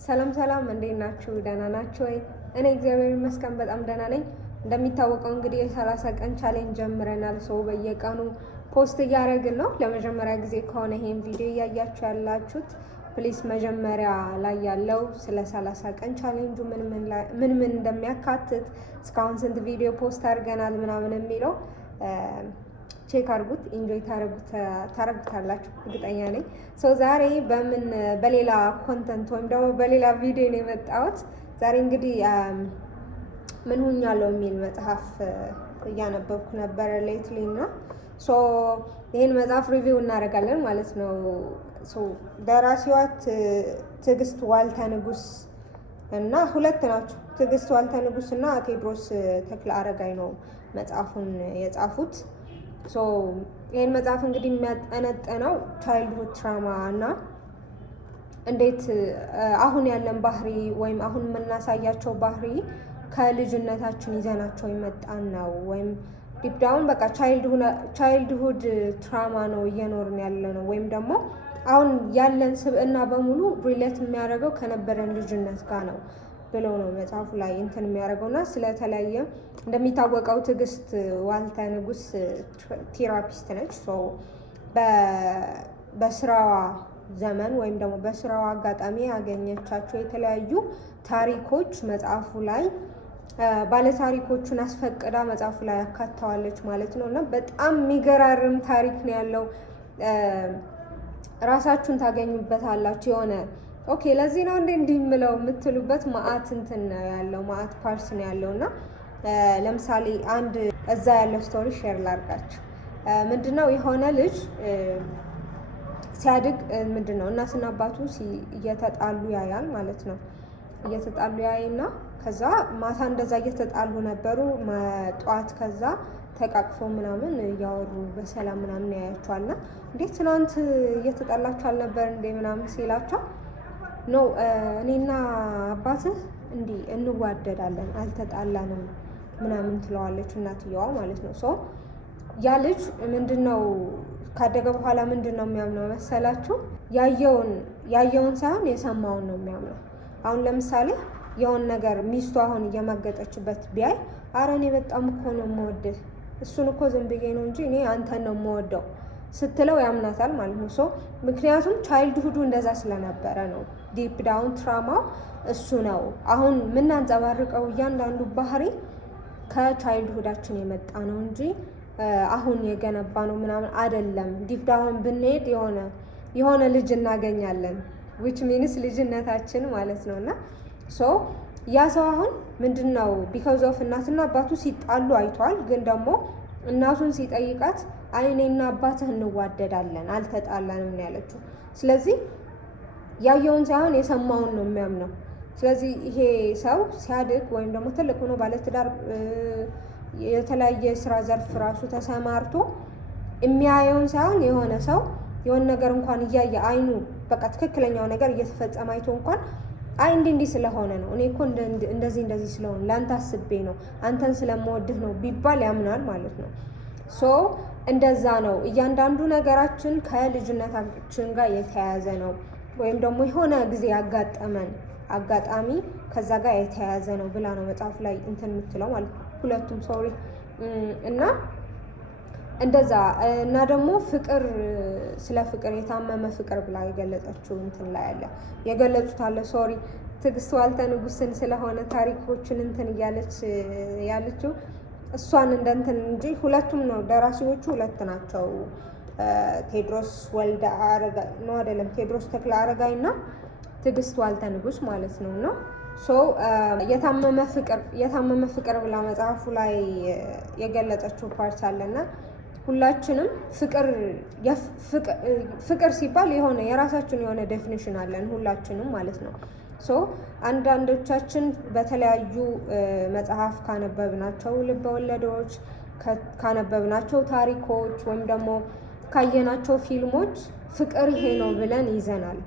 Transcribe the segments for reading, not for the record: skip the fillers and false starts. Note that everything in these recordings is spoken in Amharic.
ሰላም ሰላም፣ እንዴት ናችሁ? ደህና ናችሁ ወይ? እኔ እግዚአብሔር ይመስገን በጣም ደህና ነኝ። እንደሚታወቀው እንግዲህ የ30 ቀን ቻሌንጅ ጀምረናል። ሰው በየቀኑ ፖስት እያደረግን ነው። ለመጀመሪያ ጊዜ ከሆነ ይሄን ቪዲዮ እያያችሁ ያላችሁት ፕሊስ መጀመሪያ ላይ ያለው ስለ 30 ቀን ቻሌንጁ ምን እንደሚያካትት እስካሁን ስንት ቪዲዮ ፖስት አድርገናል ምናምን የሚለው ቼክ አድርጉት። ኢንጆይ ታረጉታላችሁ እርግጠኛ ነኝ። ዛሬ በሌላ ኮንተንት ወይም ደግሞ በሌላ ቪዲዮ ነው የመጣሁት። ዛሬ እንግዲህ ምን ሆኛለሁ የሚል መጽሐፍ እያነበብኩ ነበረ ሌትሊ እና ይህን መጽሐፍ ሪቪው እናደርጋለን ማለት ነው። ደራሲዋ ትዕግስት ዋልተ ንጉስ እና ሁለት ናቸው። ትዕግስት ዋልተ ንጉስ እና ቴዎድሮስ ተክለ አረጋይ ነው መጽሐፉን የጻፉት። ይህን መጽሐፍ እንግዲህ የሚያጠነጥነው ቻይልድሁድ ትራማ እና እንዴት አሁን ያለን ባህሪ ወይም አሁን የምናሳያቸው ባህሪ ከልጅነታችን ይዘናቸው የመጣን ነው ወይም ዲፕዳውን በቃ ቻይልድሁድ ትራማ ነው እየኖርን ያለ ነው ወይም ደግሞ አሁን ያለን ስብዕና በሙሉ ሪሌት የሚያደርገው ከነበረን ልጅነት ጋር ነው ብለው ነው መጽሐፉ ላይ እንትን የሚያደርገውና ስለተለያየ እንደሚታወቀው ትዕግስት ዋልተ ንጉስ ቴራፒስት ነች። በስራዋ ዘመን ወይም ደግሞ በስራዋ አጋጣሚ ያገኘቻቸው የተለያዩ ታሪኮች መጽሐፉ ላይ ባለታሪኮቹን አስፈቅዳ መጽሐፉ ላይ ያካተዋለች ማለት ነው። እና በጣም የሚገራርም ታሪክ ነው ያለው። ራሳችሁን ታገኙበታላችሁ። የሆነ ኦኬ ለዚህ ነው እንዲህ የምለው የምትሉበት ማአት እንትን ነው ያለው፣ ማአት ፓርስ ነው ያለው። እና ለምሳሌ አንድ እዛ ያለው ስቶሪ ሼር ላድርጋችሁ። ምንድነው የሆነ ልጅ ሲያድግ ምንድነው እናትና አባቱ እየተጣሉ ያያል ማለት ነው። እየተጣሉ ያይና ከዛ ማታ እንደዛ እየተጣሉ ነበሩ። ጠዋት ከዛ ተቃቅፎ ምናምን እያወሩ በሰላም ምናምን ያያቸዋልና እንዴት ትናንት እየተጣላችሁ አልነበር እንዴ ምናምን ሲላቸው ነው እኔና አባትህ እንዲህ እንዋደዳለን አልተጣላንም ምናምን ትለዋለች እናትየዋ ማለት ነው። ያ ልጅ ምንድነው ካደገ በኋላ ምንድነው የሚያምነው መሰላችሁ? ያየውን ሳይሆን የሰማውን ነው የሚያምነው። አሁን ለምሳሌ የሆነ ነገር ሚስቱ አሁን እየማገጠችበት ቢያይ አረ እኔ በጣም እኮ ነው የምወድህ፣ እሱን እኮ ዝም ብዬ ነው እንጂ እኔ አንተን ነው የምወደው ስትለው ያምናታል ማለት ነው። ምክንያቱም ቻይልድሁዱ እንደዛ ስለነበረ ነው። ዲፕ ዳውን ትራማው እሱ ነው። አሁን የምናንጸባርቀው እያንዳንዱ ባህሪ ከቻይልድሁዳችን የመጣ ነው እንጂ አሁን የገነባ ነው ምናምን አይደለም። ዲፕ ዳውን ብንሄድ የሆነ ልጅ እናገኛለን ዊች ሚንስ ልጅነታችን ማለት ነው። እና ያ ሰው አሁን ምንድነው ቢካዝ ኦፍ እናትና አባቱ ሲጣሉ አይቷል። ግን ደግሞ እናቱን ሲጠይቃት አይ እኔና አባትህ እንዋደዳለን አልተጣላንም ነው ያለችው። ስለዚህ ያየውን ሳይሆን የሰማውን ነው የሚያምነው። ስለዚህ ይሄ ሰው ሲያድግ ወይም ደግሞ ትልቅ ሆኖ ባለትዳር የተለያየ ስራ ዘርፍ ራሱ ተሰማርቶ የሚያየውን ሳይሆን የሆነ ሰው የሆነ ነገር እንኳን እያየ አይኑ በቃ ትክክለኛው ነገር እየተፈጸመ አይቶ እንኳን አይ እንዲህ ስለሆነ ነው እኔ እኮ እንደዚህ ስለሆነ ለአንተ አስቤ ነው አንተን ስለምወድህ ነው ቢባል ያምናል ማለት ነው። እንደዛ ነው። እያንዳንዱ ነገራችን ከልጅነታችን ጋር የተያያዘ ነው ወይም ደግሞ የሆነ ጊዜ ያጋጠመን አጋጣሚ ከዛ ጋር የተያያዘ ነው ብላ ነው መጽሐፍ ላይ እንትን የምትለው ማለት ነው። ሁለቱም ሶሪ እና እንደዛ እና ደግሞ ፍቅር ስለ ፍቅር የታመመ ፍቅር ብላ የገለጸችው እንትን ላይ አለ የገለጹት አለ ሶሪ ትዕግስት ዋልተ ንጉስን ስለሆነ ታሪኮችን እንትን እያለች ያለችው እሷን እንደንትን እንጂ ሁለቱም ነው ደራሲዎቹ ሁለት ናቸው። ቴዎድሮስ ወልደ አረጋይ ነው አይደለም፣ ቴዎድሮስ ተክለ አረጋይ እና ትዕግስት ዋልተ ንጉስ ማለት ነው። እና የታመመ ፍቅር ብላ መጽሐፉ ላይ የገለጸችው ፓርት አለና ሁላችንም ፍቅር ሲባል የሆነ የራሳችን የሆነ ዴፊኒሽን አለን ሁላችንም ማለት ነው። አንዳንዶቻችን በተለያዩ መጽሐፍ ካነበብናቸው ልበወለዶች ካነበብናቸው ታሪኮች ወይም ደግሞ ካየናቸው ፊልሞች ፍቅር ይሄ ነው ብለን ይዘናል።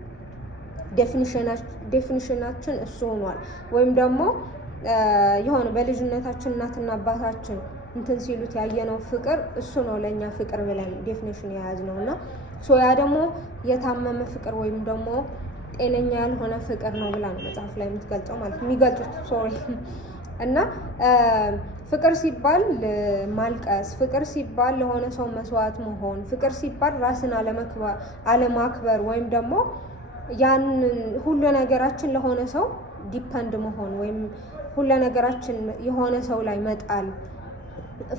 ዴፊኒሽናችን እሱ ሆኗል። ወይም ደግሞ የሆነ በልጅነታችን እናትና አባታችን እንትን ሲሉት ያየነው ፍቅር እሱ ነው ለኛ ፍቅር ብለን ዴፊኒሽን የያዝነው እና ያ ደግሞ የታመመ ፍቅር ወይም ደግሞ ጤነኛ ያልሆነ ፍቅር ነው ብላ ነው መጽሐፍ ላይ የምትገልጸው ማለት የሚገልጹት ሶሪ። እና ፍቅር ሲባል ማልቀስ፣ ፍቅር ሲባል ለሆነ ሰው መስዋዕት መሆን፣ ፍቅር ሲባል ራስን አለማክበር ወይም ደግሞ ያንን ሁሉ ነገራችን ለሆነ ሰው ዲፐንድ መሆን ወይም ሁሉ ነገራችን የሆነ ሰው ላይ መጣል።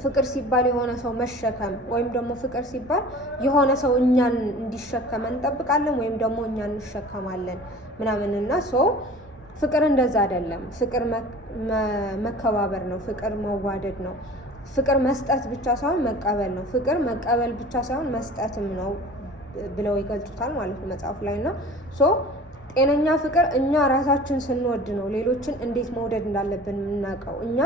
ፍቅር ሲባል የሆነ ሰው መሸከም ወይም ደግሞ ፍቅር ሲባል የሆነ ሰው እኛን እንዲሸከመን እንጠብቃለን ወይም ደግሞ እኛ እንሸከማለን ምናምንና ሰው ፍቅር እንደዛ አይደለም። ፍቅር መከባበር ነው። ፍቅር መዋደድ ነው። ፍቅር መስጠት ብቻ ሳይሆን መቀበል ነው። ፍቅር መቀበል ብቻ ሳይሆን መስጠትም ነው ብለው ይገልጹታል ማለት ነው መጽሐፉ ላይ እና ጤነኛ ፍቅር እኛ ራሳችን ስንወድ ነው ሌሎችን እንዴት መውደድ እንዳለብን የምናውቀው። እኛ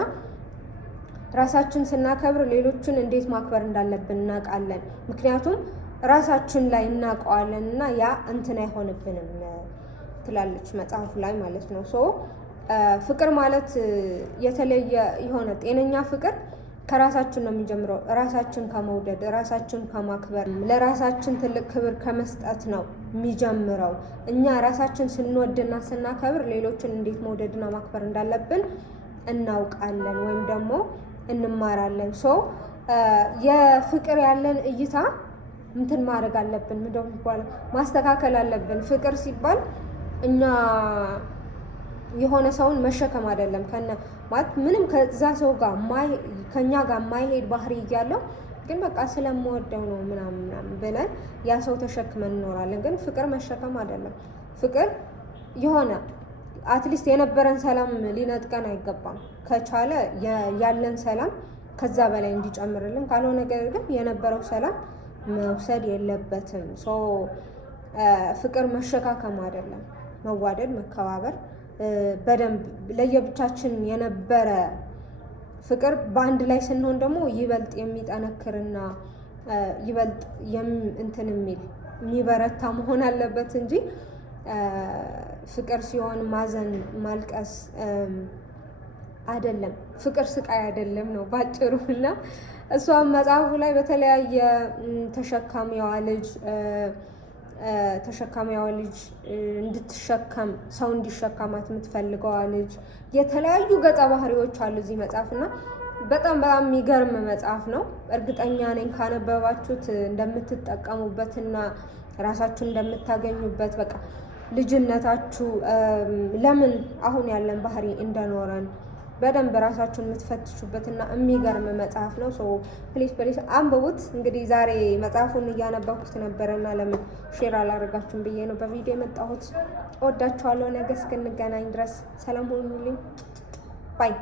ራሳችን ስናከብር ሌሎችን እንዴት ማክበር እንዳለብን እናውቃለን። ምክንያቱም ራሳችን ላይ እናውቀዋለን እና ያ እንትን አይሆንብንም ትላለች መጽሐፉ ላይ ማለት ነው። ፍቅር ማለት የተለየ የሆነ ጤነኛ ፍቅር ከራሳችን ነው የሚጀምረው። ራሳችን ከመውደድ፣ ራሳችን ከማክበር፣ ለራሳችን ትልቅ ክብር ከመስጠት ነው የሚጀምረው። እኛ ራሳችን ስንወድና ስናከብር ሌሎችን እንዴት መውደድና ማክበር እንዳለብን እናውቃለን ወይም ደግሞ እንማራለን። የፍቅር ያለን እይታ እንትን ማድረግ አለብን፣ ማስተካከል አለብን። ፍቅር ሲባል እኛ የሆነ ሰውን መሸከም አይደለም ማለት ምንም ከዛ ሰው ጋር ከኛ ጋር የማይሄድ ባህሪ እያለው ግን በቃ ስለምወደው ነው ምናምን ብለን ያ ሰው ተሸክመን እንኖራለን። ግን ፍቅር መሸከም አይደለም። ፍቅር የሆነ አትሊስት የነበረን ሰላም ሊነጥቀን አይገባም። ከቻለ ያለን ሰላም ከዛ በላይ እንዲጨምርልን፣ ካልሆነ ግን የነበረው ሰላም መውሰድ የለበትም። ፍቅር መሸካከም አይደለም፣ መዋደድ፣ መከባበር በደንብ ለየብቻችን የነበረ ፍቅር በአንድ ላይ ስንሆን ደግሞ ይበልጥ የሚጠነክርና ይበልጥ እንትን የሚበረታ መሆን አለበት እንጂ ፍቅር ሲሆን ማዘን፣ ማልቀስ አይደለም። ፍቅር ስቃይ አይደለም ነው ባጭሩ። እና እሷም መጽሐፉ ላይ በተለያየ ተሸካሚዋ ልጅ እንድትሸከም ሰው እንዲሸከማት የምትፈልገዋ ልጅ የተለያዩ ገጸ ባህሪዎች አሉ እዚህ መጽሐፍ እና በጣም የሚገርም መጽሐፍ ነው። እርግጠኛ ነኝ ካነበባችሁት እንደምትጠቀሙበትና ራሳችሁን እንደምታገኙበት በቃ ልጅነታችሁ ለምን አሁን ያለን ባህሪ እንደኖረን በደንብ ራሳችሁን የምትፈትሹበትና የሚገርም መጽሐፍ ነው። ፕሊዝ አንብቡት። እንግዲህ ዛሬ መጽሐፉን እያነበብኩት ነበረና ለምን ሼር አላደርጋችሁም ብዬ ነው በቪዲዮ የመጣሁት። እወዳችኋለሁ። ነገ እስክንገናኝ ድረስ ሰላም ሁኑልኝ። ባይ